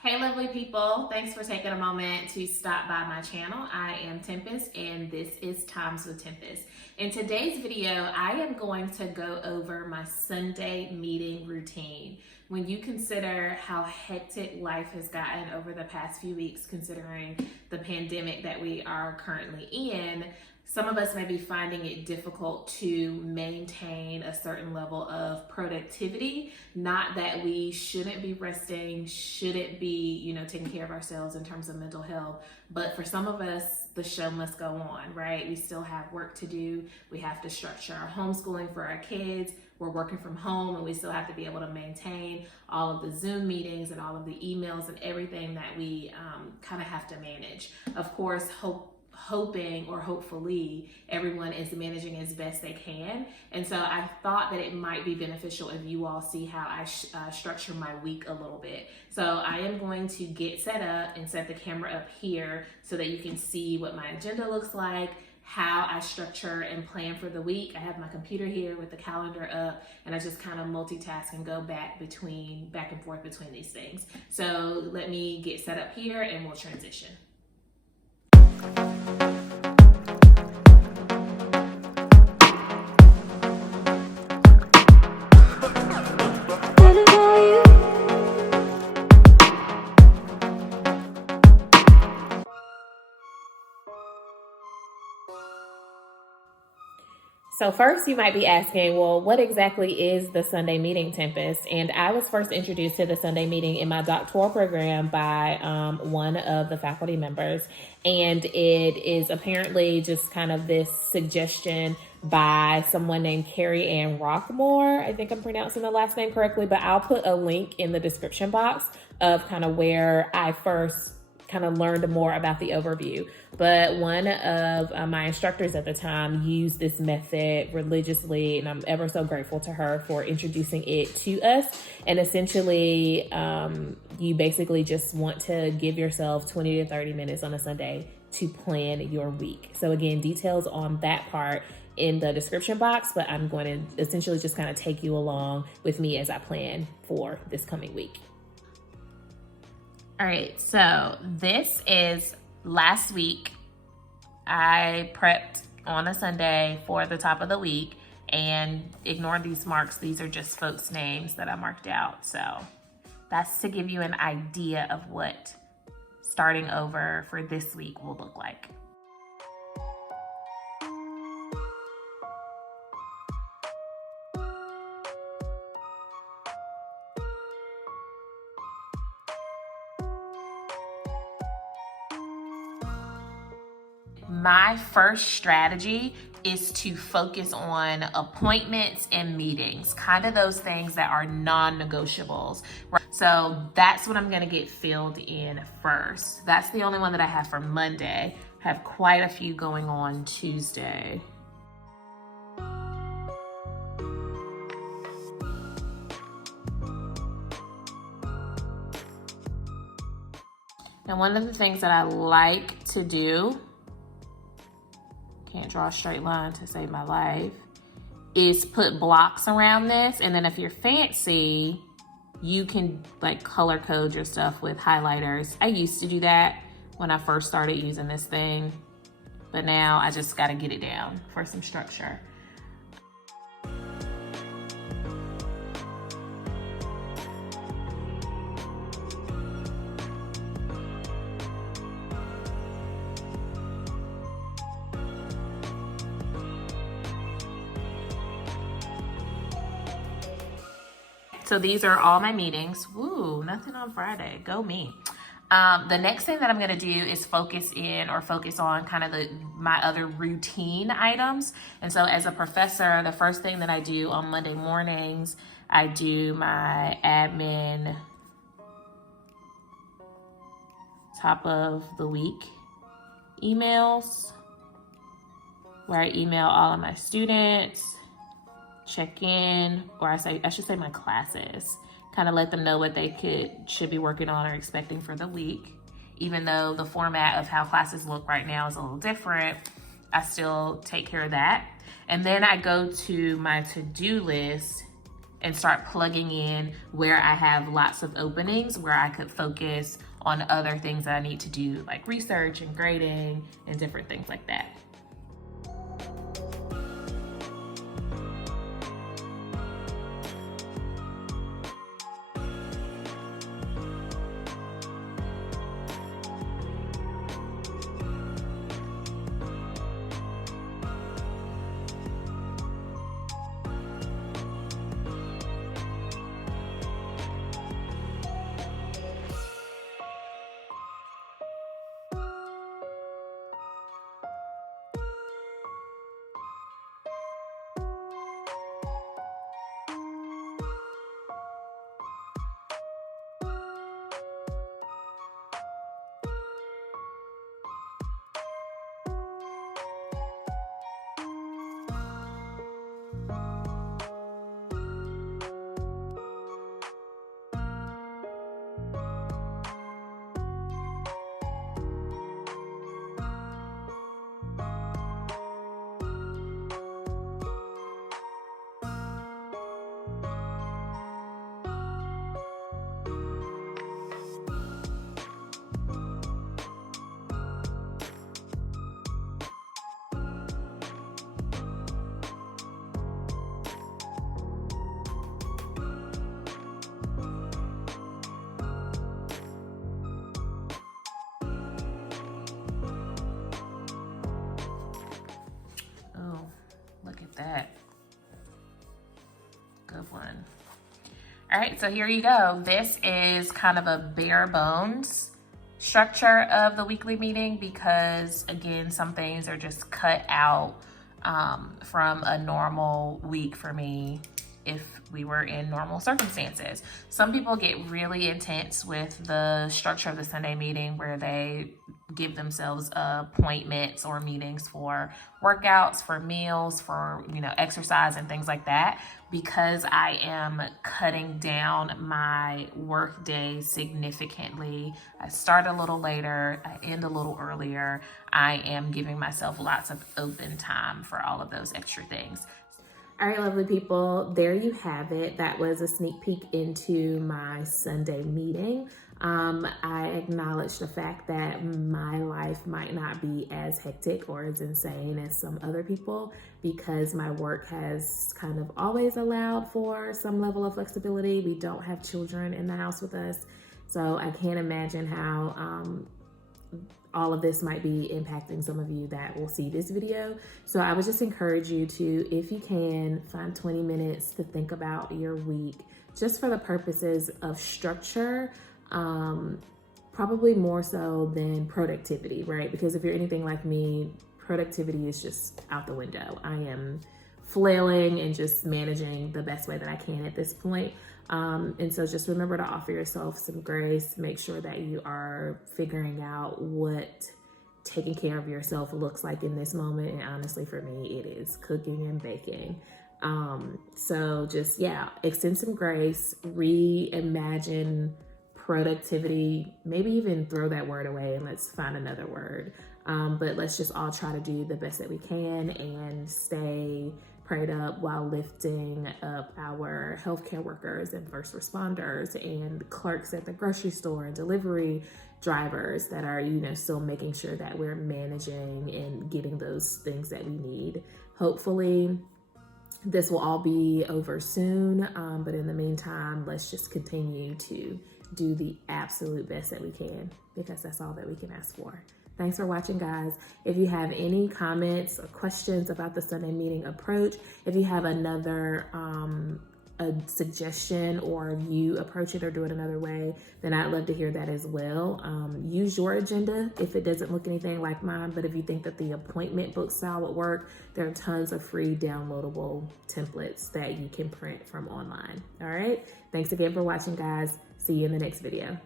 Hey lovely people, thanks for taking a moment to stop by my channel. I am Tempest and this is Times with Tempest. In today's video, I am going to go over my Sunday meeting routine. When you consider how hectic life has gotten over the past few weeks, considering the pandemic that we are currently in, some of us may be finding it difficult to maintain a certain level of productivity. Not that we shouldn't be resting, shouldn't be, taking care of ourselves in terms of mental health, but for some of us, the show must go on, right? We still have work to do. We have to structure our homeschooling for our kids. We're working from home and we still have to be able to maintain all of the Zoom meetings and all of the emails and everything that we kind of have to manage. Of course, hoping or hopefully everyone is managing as best they can. And so I thought that it might be beneficial if you all see how I structure my week a little bit. So I am going to get set up and set the camera up here so that you can see what my agenda looks like, how I structure and plan for the week. I have my computer here with the calendar up and I just kind of multitask and go back and forth between these things. So let me get set up here and we'll transition. So first you might be asking, well, what exactly is the Sunday meeting, Tempest? And I was first introduced to the Sunday meeting in my doctoral program by one of the faculty members. And it is apparently just kind of this suggestion by someone named Carrie Ann Rockmore. I think I'm pronouncing the last name correctly, but I'll put a link in the description box of kind of where I first kind of learned more about the overview. But one of my instructors at the time used this method religiously, and I'm ever so grateful to her for introducing it to us. And essentially, you basically just want to give yourself 20 to 30 minutes on a Sunday to plan your week. So again, details on that part in the description box, but I'm going to essentially just kind of take you along with me as I plan for this coming week. All right, so this is last week. I prepped on a Sunday for the top of the week, and ignore these marks. These are just folks' names that I marked out. So that's to give you an idea of what starting over for this week will look like. My first strategy is to focus on appointments and meetings, kind of those things that are non-negotiables. Right? So that's what I'm gonna get filled in first. That's the only one that I have for Monday. I have quite a few going on Tuesday. Now, one of the things that I like to do, can't draw a straight line to save my life, is put blocks around this. And then if you're fancy, you can like color code your stuff with highlighters. I used to do that when I first started using this thing, but now I just gotta get it down for some structure. So these are all my meetings. Woo, nothing on Friday, go me. The next thing that I'm gonna do is focus on kind of my other routine items. And so as a professor, the first thing that I do on Monday mornings, I do my admin top of the week emails, where I email all of my students, check in, or I should say my classes, kind of let them know what they should be working on or expecting for the week. Even though the format of how classes look right now is a little different, I still take care of that. And then I go to my to-do list and start plugging in where I have lots of openings where I could focus on other things that I need to do, like research and grading and different things like that. That good one. All right, so here you go. This is kind of a bare bones structure of the weekly meeting because, again, some things are just cut out from a normal week for me if we were in normal circumstances. Some people get really intense with the structure of the Sunday meeting where they give themselves appointments or meetings for workouts, for meals, for, exercise and things like that. Because I am cutting down my work day significantly, I start a little later, I end a little earlier. I am giving myself lots of open time for all of those extra things. All right, lovely people, there you have it. That was a sneak peek into my Sunday meeting. I acknowledge the fact that my life might not be as hectic or as insane as some other people because my work has kind of always allowed for some level of flexibility. We don't have children in the house with us, so I can't imagine how all of this might be impacting some of you that will see this video. So I would just encourage you to, if you can, find 20 minutes to think about your week just for the purposes of structure, probably more so than productivity, right? Because if you're anything like me, productivity is just out the window. I am flailing and just managing the best way that I can at this point. And so just remember to offer yourself some grace. Make sure that you are figuring out what taking care of yourself looks like in this moment. And honestly, for me, it is cooking and baking. So just, extend some grace, reimagine productivity, maybe even throw that word away and let's find another word. But let's just all try to do the best that we can and stay prayed up while lifting up our healthcare workers and first responders and clerks at the grocery store and delivery drivers that are, still making sure that we're managing and getting those things that we need. Hopefully this will all be over soon. But in the meantime, let's just continue to do the absolute best that we can because that's all that we can ask for. Thanks for watching, guys. If you have any comments or questions about the Sunday meeting approach, if you have another a suggestion or you approach it or do it another way, then I'd love to hear that as well. Use your agenda if it doesn't look anything like mine, but if you think that the appointment book style would work, there are tons of free downloadable templates that you can print from online. All right. Thanks again for watching, guys. See you in the next video.